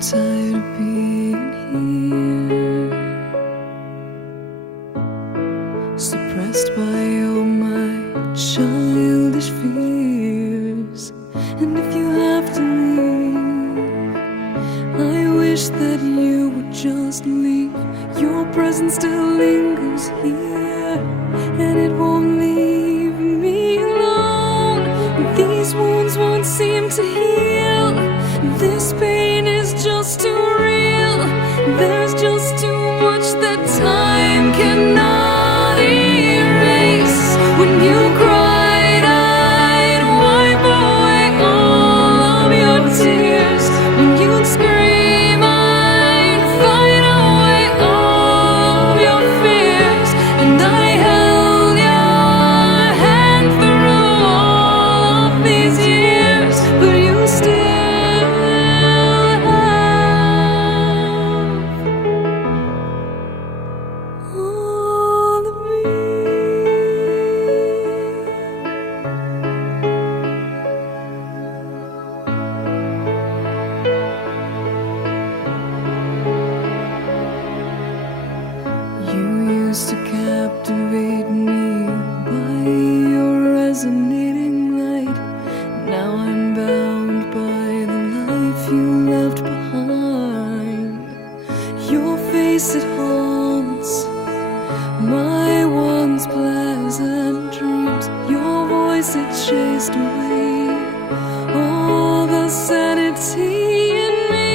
tired of being here, suppressed by all my childish fears. And if you have to leave, I wish that you would just leave. Your presence still lingers here, and it won't leave me alone. These wounds won't seem to heal. This pain is just too real. There's just too much that time cannot erase. When you cried, I'd wipe away all of your tears. When you'd scream, I'd fight away all of your fears. And I held your hand through all of these years, but you still all of me. You used to captivate me by your resonating light. Now I'm bound by the life you left behind. Your face, it haunts my once pleasant dreams. Your voice, it chased away all the sanity in me.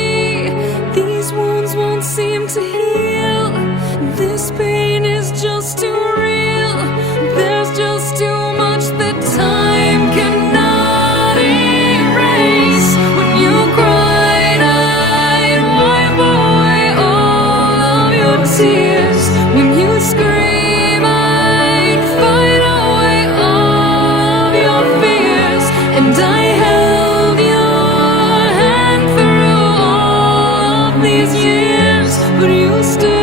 These wounds won't seem to heal. This pain is just too real. There's just too much that time cannot erase. When you cried, I'd wipe away all of your tears. When you scream, I'd fight away all of your fears. And I held your hand through all of these years, but you still